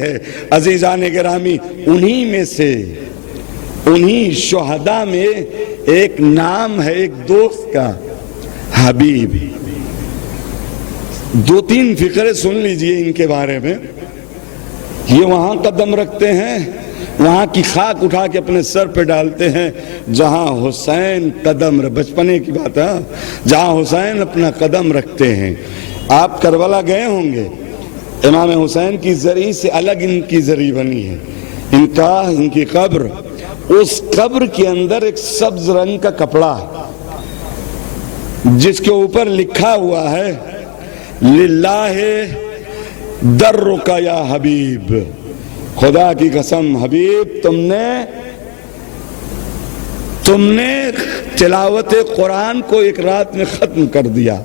ہے عزیزان گرامی، انہی میں سے انہی شہداء میں ایک نام ہے ایک دوست کا، حبیب۔ دو تین فقرے سن لیجئے ان کے بارے میں۔ یہ وہاں قدم رکھتے ہیں، وہاں کی خاک اٹھا کے اپنے سر پہ ڈالتے ہیں جہاں حسین قدم بچپنے کی بات ہے، جہاں حسین اپنا قدم رکھتے ہیں۔ آپ کربلا گئے ہوں گے، امام حسین کی زری سے الگ ان کی زری بنی ہے، ان کی قبر، اس قبر کے اندر ایک سبز رنگ کا کپڑا جس کے اوپر لکھا ہوا ہے للہ درک یا حبیب، خدا کی قسم حبیب تم نے تلاوت قرآن کو ایک رات میں ختم کر دیا۔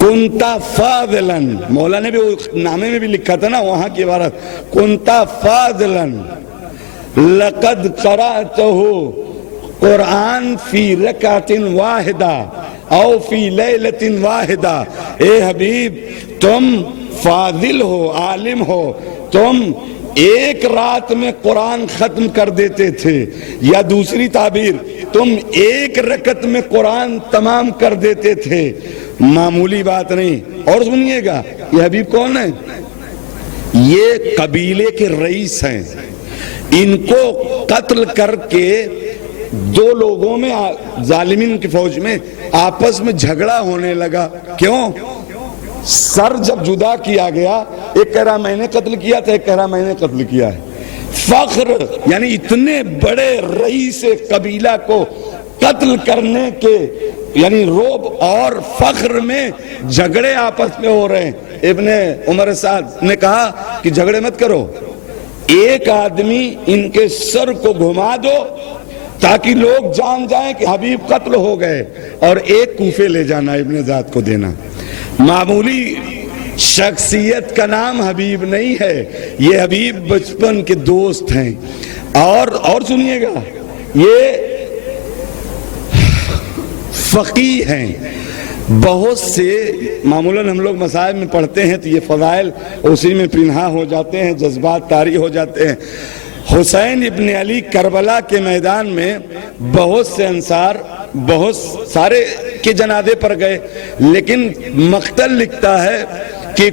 کنتا فاضلا، مولا نے بھی نامے میں بھی لکھا تھا نا وہاں کی عبارت، کنتا فاضلا لقد قرأتہ قرآن فی رکعت واحدہ او فی لیلۃ واحدہ۔ اے حبیب تم فاضل ہو، عالم ہو، تم ایک رات میں قرآن ختم کر دیتے تھے، یا دوسری تعبیر تم ایک رکعت میں قرآن تمام کر دیتے تھے۔ معمولی بات نہیں۔ اور سنیے گا یہ حبیب کون ہے؟ یہ قبیلے کے رئیس ہیں۔ ان کو قتل کر کے دو لوگوں میں، ظالمین کی فوج میں آپس میں جھگڑا ہونے لگا۔ کیوں؟ سر جب جدا کیا گیا، ایک کہہ رہا میں نے قتل کیا تھا، ایک کہہ رہا میں نے قتل کیا ہے۔ فخر یعنی اتنے بڑے رئیس قبیلہ کو قتل کرنے کے یعنی روب اور فخر میں جھگڑے آپس میں ہو رہے ہیں۔ ابن عمر سعد نے کہا کہ جھگڑے مت کرو، ایک آدمی ان کے سر کو گھما دو تاکہ لوگ جان جائیں کہ حبیب قتل ہو گئے، اور ایک کوفے لے جانا، ابن ذات کو دینا۔ معمولی شخصیت کا نام حبیب نہیں ہے، یہ حبیب بچپن کے دوست ہیں۔ اور سنیے گا، یہ فقیہ ہیں۔ بہت سے معمولاً ہم لوگ مصائب میں پڑھتے ہیں تو یہ فضائل اسی میں پنہا ہو جاتے ہیں، جذبات طاری ہو جاتے ہیں۔ حسین ابن علی کربلا کے میدان میں بہت سے انصار بہت سارے کے جنازے پر گئے، لیکن مقتل لکھتا ہے کہ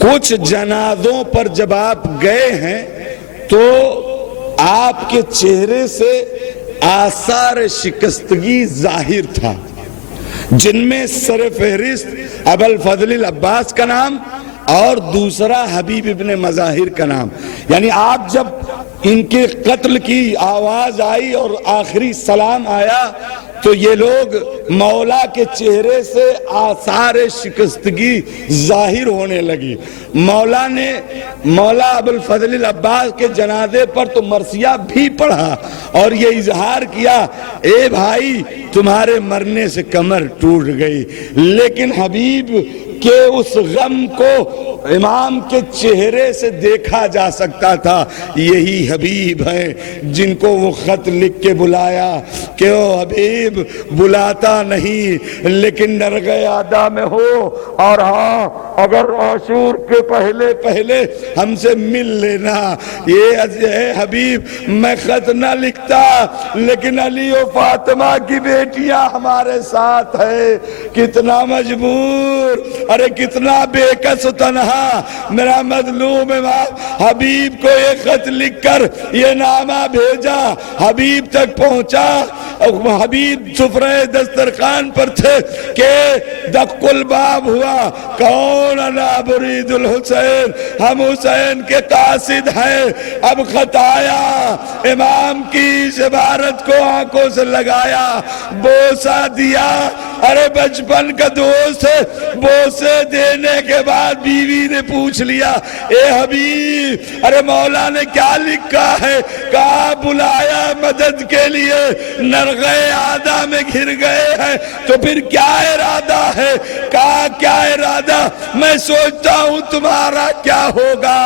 کچھ جنازوں پر جب آپ گئے ہیں تو آپ کے چہرے سے آثار شکستگی ظاہر تھا، جن میں سر فہرست ابو الفضل العباس کا نام اور دوسرا حبیب ابن مظاہر کا نام۔ یعنی آپ جب ان کے قتل کی آواز آئی اور آخری سلام آیا تو یہ لوگ مولا کے چہرے سے آثار شکستگی ظاہر ہونے لگی۔ مولا ابو الفضل العباس کے جنازے پر تو مرثیہ بھی پڑھا اور یہ اظہار کیا، اے بھائی تمہارے مرنے سے کمر ٹوٹ گئی، لیکن حبیب کہ اس غم کو امام کے چہرے سے دیکھا جا سکتا تھا۔ یہی حبیب ہیں جن کو وہ خط لکھ کے بلایا کہ او حبیب بلاتا نہیں لیکن نرغ ادا میں ہو، اور ہاں اگر عاشور کے پہلے ہم سے مل لینا۔ یہ حبیب میں خط نہ لکھتا لیکن علی و فاطمہ کی بیٹیاں ہمارے ساتھ ہے، کتنا مجبور، ارے کتنا بے کس و تنہا میرا مظلوم امام۔ حبیب کو یہ خط لکھ کر یہ نامہ بھیجا، حبیب تک پہنچا، حبیب سفرہ دسترخوان پر تھے کہ دق الباب ہوا، کون انا برید الحسین، ہم حسین کے قاصد ہیں۔ اب خط آیا، امام کی اس عبارت کو آنکھوں سے لگایا، بوسہ دیا، ارے بچپن کا دوست ہے، بوسے دینے کے بعد بیوی نے پوچھ لیا، اے حبیب ارے مولا نے کیا لکھا ہے؟ کہا بلایا مدد کے لیے، نرغے آدھا میں گھر گئے ہیں، تو پھر کیا ارادہ ہے؟ کہا کیا ارادہ؟ میں سوچتا ہوں تمہارا کیا ہوگا۔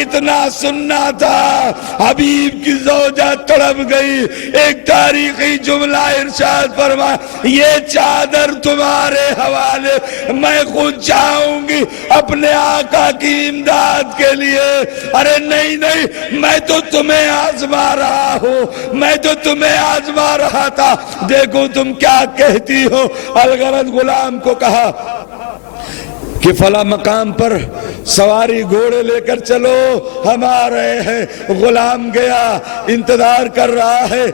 اتنا سننا تھا، حبیب کی زوجہ تڑپ گئی، ایک تاریخی جملہ ارشاد فرما، یہ چادر تمہارے حوالے، میں خود چاہوں گی اپنے آقا آقا کی امداد کے لیے. ارے نہیں نہیں، میں تو تمہیں آزما رہا ہوں، میں تو تمہیں آزما رہا تھا. دیکھو تم کیا کہتی ہو. الغرض غلام کو کہا کہ فلاں مقام پر سواری گھوڑے لے کر چلو، ہم آ رہے ہیں. غلام گیا، انتظار کر رہا ہے.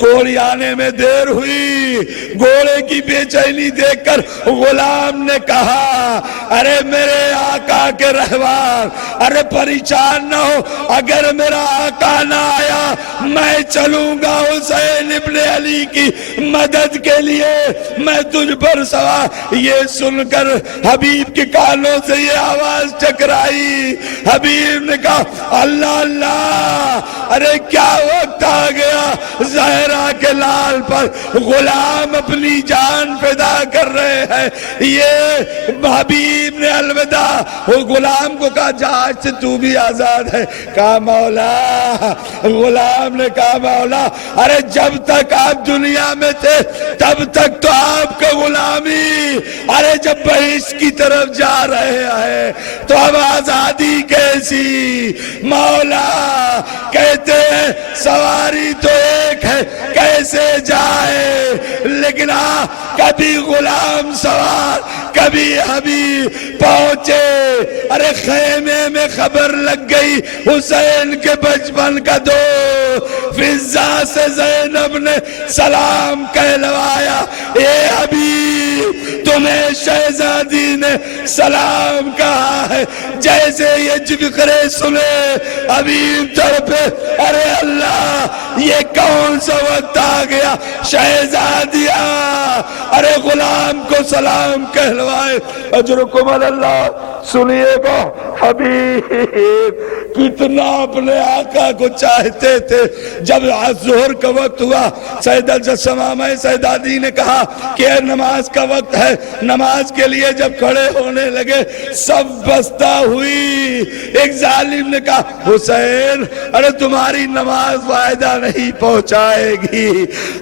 کوئی آنے میں دیر ہوئی. گھوڑے کی بے چینی دیکھ کر غلام نے کہا ارے میرے آقا کے رہوار، ارے پریشان نہ ہو، اگر میرا آقا نہ آیا میں چلوں گا حسین ابن علی کی مدد کے لیے، میں تجھ پر سوار. یہ سن کر حبیب کے کانوں سے یہ آواز ٹکرائی. حبیب نے کہا اللہ اللہ، ارے کیا وقت آ گیا. زہرا کے لال پر غلام اپنی جان فدا کر رہے ہیں. یہ حبیب نے الوداع وہ غلام کو کہا جا آج سے تو بھی آزاد ہے. کہا مولا، غلام نے کہا مولا ارے جب تک آپ دنیا میں تھے تب تک تو آپ کا غلامی، ارے جب بہشت کی طرف جا رہے ہیں تو اب آزادی کیسی. مولا کہتے ہیں سواری تو ایک ہے کیسے جائے، لیکن کبھی غلام سوار کبھی حبیب پہنچے. ارے خیمے میں خبر لگ گئی حسین کے بچپن کا دوست. فضا سے زینب نے سلام کہلوایا اے حبیب تمہیں شہزادی نے سلام کہا ہے. جیسے یہ فکرے سنے حبیب تڑپے ارے اللہ یہ کون سا وقت آ گیا. شہزادیاں ارے غلام کو سلام کہلوائے. اجرکم اللہ. سنیے گا حبیب کتنا اپنے آقا کو چاہتے تھے. جب ظہر کا وقت ہوا سیدہ شمامہ سیدادی نے کہا کہ نماز کا وقت ہے. نماز کے لیے جب کھڑے ہونے لگے سب بستہ ہوئی. ایک ظالم نے کہا حسین ارے تمہاری نماز فائدہ نہیں پہنچائے گی.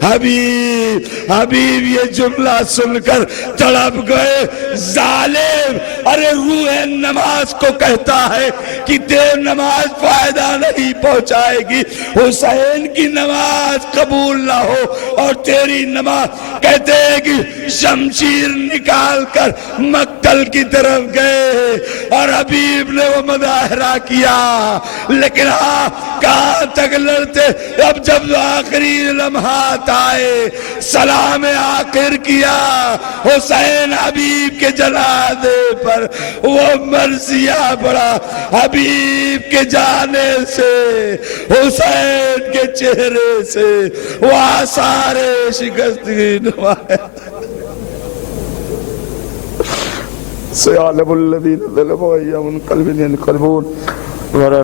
حبیب یہ جملہ سن کر تڑپ گئے. ظالم ارے روح نماز کو کہتا ہے کہ تیری نماز فائدہ نہیں پہنچائے گی. حسین کی نماز قبول نہ ہو اور تیری نماز. کہتے ہیں کہ شمشیر نکال کر مقتل کی طرف گئے اور حبیب نے وہ مظاہرہ کیا. لیکن کہاں تک لڑتے. اب جب آخری لمحات آئے سلام آخر کیا حسین حبیب کے جنازے پر. وہ مرثیہ پڑا. حبیب کے جانے سے حسین کے چہرے سے وہ آثار شکستگی نمایاں. سيعلم الذين ظلموا أيام منقلب ينقلبون.